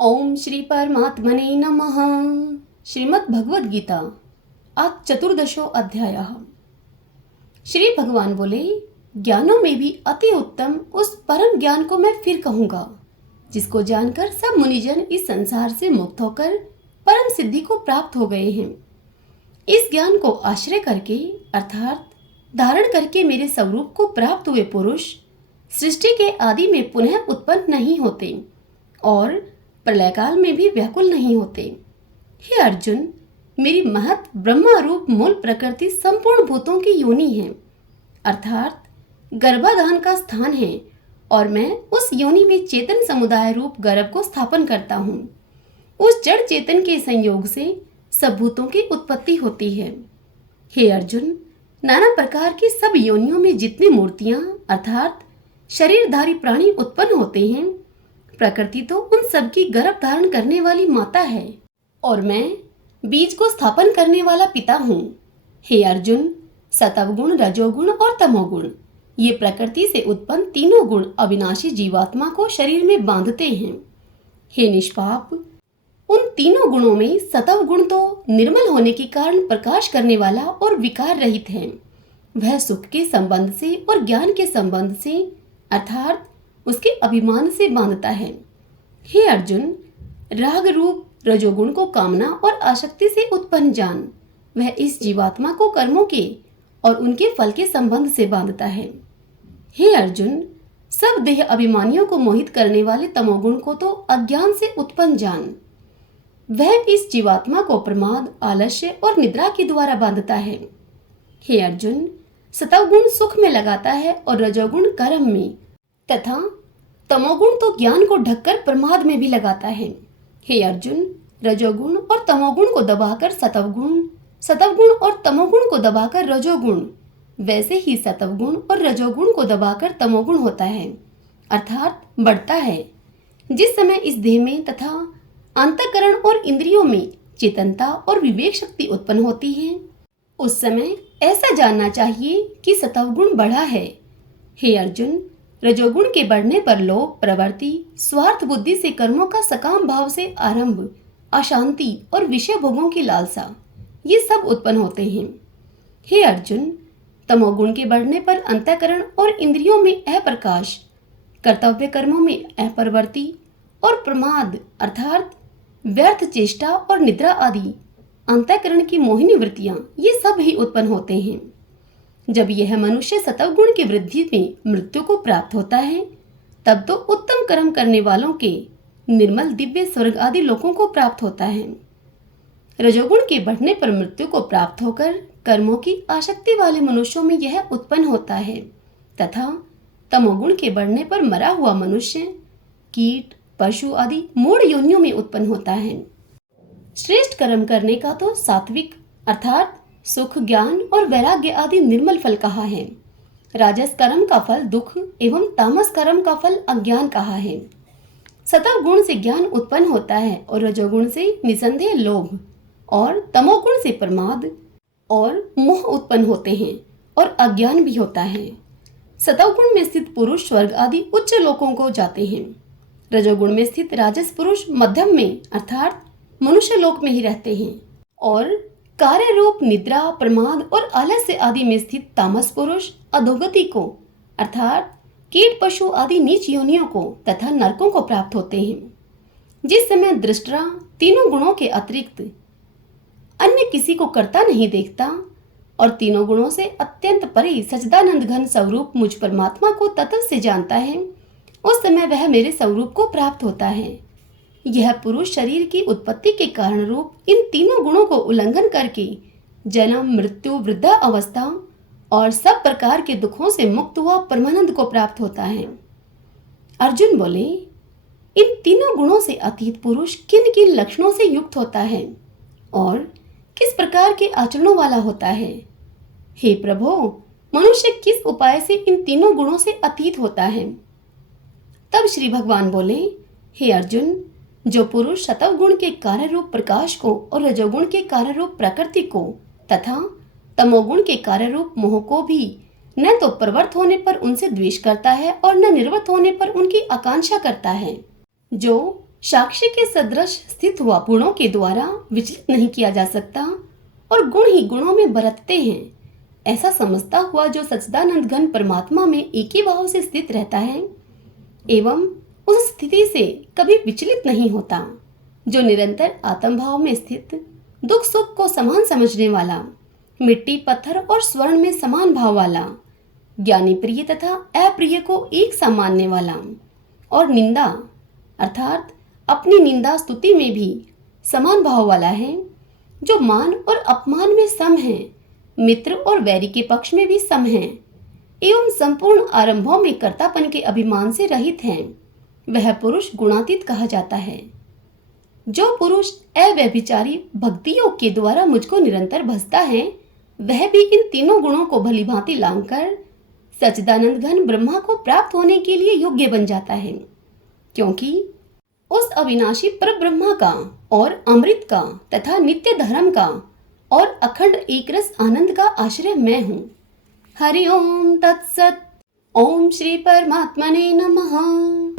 ओम श्री परमात्मने नमः। श्रीमद् भगवद गीता आज चतुर्दशो अध्याय। श्री भगवान बोले, ज्ञानों में भी अति उत्तम उस परम ज्ञान को मैं फिर कहूंगा, जिसको जानकर सब मुनिजन इस संसार से मुक्त होकर परम सिद्धि को प्राप्त हो गए हैं। इस ज्ञान को आश्रय करके अर्थात धारण करके मेरे स्वरूप को प्राप्त हुए पुरुष सृष्टि के आदि में पुनः उत्पन्न नहीं होते और प्रलय काल में भी व्याकुल नहीं होते। हे अर्जुन, मेरी महत ब्रह्मा रूप मूल प्रकृति संपूर्ण भूतों की योनि है, अर्थात गर्भाधान का स्थान है, और मैं उस योनि में चेतन समुदाय रूप गर्भ को स्थापन करता हूँ। उस जड़ चेतन के संयोग से सब भूतों की उत्पत्ति होती है। हे अर्जुन, नाना प्रकार की सब योनियों में जितनी मूर्तियां अर्थात शरीरधारी प्राणी उत्पन्न होते हैं, प्रकृति तो उन सब की गर्भ धारण करने वाली माता है और मैं बीज को स्थापन करने वाला पिता हूँ। हे अर्जुन, सतवगुण, रजोगुण और तमोगुण ये प्रकृति से उत्पन्न तीनों गुण अविनाशी जीवात्मा को शरीर में बांधते हैं। हे निष्पाप, उन तीनों गुणों में सतव गुण तो निर्मल होने के कारण प्रकाश करने वाला और विकार रहित है। वह सुख के संबंध से और ज्ञान के संबंध से अर्थात उसके अभिमान से बांधता है। हे अर्जुन, राग रूप रजोगुण को कामना और आसक्ति से उत्पन्न जान। वह इस जीवात्मा को कर्मों के और उनके फल के संबंध से बांधता है। हे अर्जुन, सब देह अभिमानियों को मोहित करने वाले तमोगुण को तो अज्ञान से उत्पन्न जान। वह इस जीवात्मा को प्रमाद, आलस्य और निद्रा के द्वारा बांधता है। हे अर्जुन, सतवगुण सुख में लगाता है और रजोगुण कर्म में तथा तमोगुण तो ज्ञान को ढककर प्रमाद में भी लगाता है। हे अर्जुन, रजोगुण और तमोगुण को दबाकर सतवगुण, सतवगुण और तमोगुण को दबाकर रजोगुण, वैसे ही सतवगुण और रजोगुण को दबाकर तमोगुण होता है अर्थात बढ़ता है। जिस समय इस देह में तथा अंतःकरण और इंद्रियों में चेतनता और विवेक शक्ति उत्पन्न होती है, उस समय ऐसा जानना चाहिए कि सतवगुण बढ़ा है। हे अर्जुन, रजोगुण के बढ़ने पर लोभ, प्रवृत्ति, स्वार्थ बुद्धि से कर्मों का सकाम भाव से आरंभ, अशांति और विषय भोगों की लालसा ये सब उत्पन्न होते हैं। हे अर्जुन, तमोगुण के बढ़ने पर अंतःकरण और इंद्रियों में अप्रकाश, कर्तव्य कर्मों में अप्रवृत्ति और प्रमाद अर्थात व्यर्थ चेष्टा और निद्रा आदि अंतःकरण की मोहिनी वृत्तियां ये सब ही उत्पन्न होते हैं। जब यह मनुष्य सतवगुण की वृद्धि में मृत्यु को प्राप्त होता है, तब तो उत्तम कर्म करने वालों के निर्मल दिव्य स्वर्ग आदि लोकों को प्राप्त होता है। रजोगुण के बढ़ने पर मृत्यु को प्राप्त होकर कर्मों की आसक्ति वाले मनुष्यों में यह उत्पन्न होता है तथा तमोगुण के बढ़ने पर मरा हुआ मनुष्य कीट, पशु आदि मूढ़ योनियों में उत्पन्न होता है। श्रेष्ठ कर्म करने का तो सात्विक अर्थात सुख, ज्ञान और वैराग्य आदि निर्मल फल कहा है। राजस कर्म का फल दुख एवं तामस कर्म का फल अज्ञान कहा है। सतव गुण से ज्ञान उत्पन्न होता है और रजोगुण से निसंदेह लोभ और तमोगुण से प्रमाद और मोह उत्पन्न होते हैं और अज्ञान भी होता है। सतव गुण में स्थित पुरुष स्वर्ग आदि उच्च लोकों को जाते हैं। रजोगुण में स्थित राजस पुरुष मध्यम में अर्थात मनुष्य लोक में ही रहते हैं और कार्य रूप निद्रा, प्रमाद और आलस्य आदि में स्थित तामस पुरुष अधोगति को अर्थात कीट, पशु आदि नीच योनियों को तथा नरकों को प्राप्त होते हैं। जिस समय दृष्टा तीनों गुणों के अतिरिक्त अन्य किसी को करता नहीं देखता और तीनों गुणों से अत्यंत परे सच्चिदानंद घन स्वरूप मुझ परमात्मा को तत्व से जानता है, उस समय वह मेरे स्वरूप को प्राप्त होता है। यह पुरुष शरीर की उत्पत्ति के कारण रूप इन तीनों गुणों को उल्लंघन करके जन्म, मृत्यु, वृद्धा अवस्था और सब प्रकार के दुखों से मुक्त हुआ परमानंद को प्राप्त होता है। अर्जुन बोले, इन तीनों गुणों से अतीत पुरुष किन किन लक्षणों से युक्त होता है और किस प्रकार के आचरणों वाला होता है? हे प्रभो, मनुष्य किस उपाय से इन तीनों गुणों से अतीत होता है? तब श्री भगवान बोले, हे अर्जुन, जो पुरुष सतव गुण के कार्य रूप प्रकाश को और रजोगुण के कार्य रूप प्रकृति को तथा तमोगुण के कार्य रूप मोह को भी न तो प्रवृत्त होने पर उनसे द्वेष करता है और न निर्वृत्त होने पर उनकी आकांक्षा करता है, जो साक्षी के सदृश स्थित हुआ गुणों के द्वारा विचलित नहीं किया जा सकता और गुण ही गुणों में बरतते हैं, ऐसा समझता हुआ जो सच्चिदानंद घन परमात्मा में एक ही भाव से स्थित रहता है एवं उस स्थिति से कभी विचलित नहीं होता, जो निरंतर आत्म भाव में स्थित, दुख सुख को समान समझने वाला, मिट्टी पत्थर और स्वर्ण में समान भाव वाला, ज्ञानी प्रिय तथा अप्रिय को एक सा मानने वाला और निंदा अर्थात अपनी निंदा स्तुति में भी समान भाव वाला है, जो मान और अपमान में सम है, मित्र और वैरी के पक्ष में भी सम है एवं संपूर्ण आरंभों में कर्तापन के अभिमान से रहित है, वह पुरुष गुणातीत कहा जाता है। जो पुरुष अव्यभिचारी भक्ति योग के द्वारा मुझको निरंतर भजता है, वह भी इन तीनों गुणों को भली भांति लांघकर सच्चिदानंद घन ब्रह्मा को प्राप्त होने के लिए योग्य बन जाता है, क्योंकि उस अविनाशी पर ब्रह्मा का और अमृत का तथा नित्य धर्म का और अखंड एक रस आनंद का आश्रय मैं हूँ। हरि ओम तत्सत। ओम श्री परमात्मने नमः।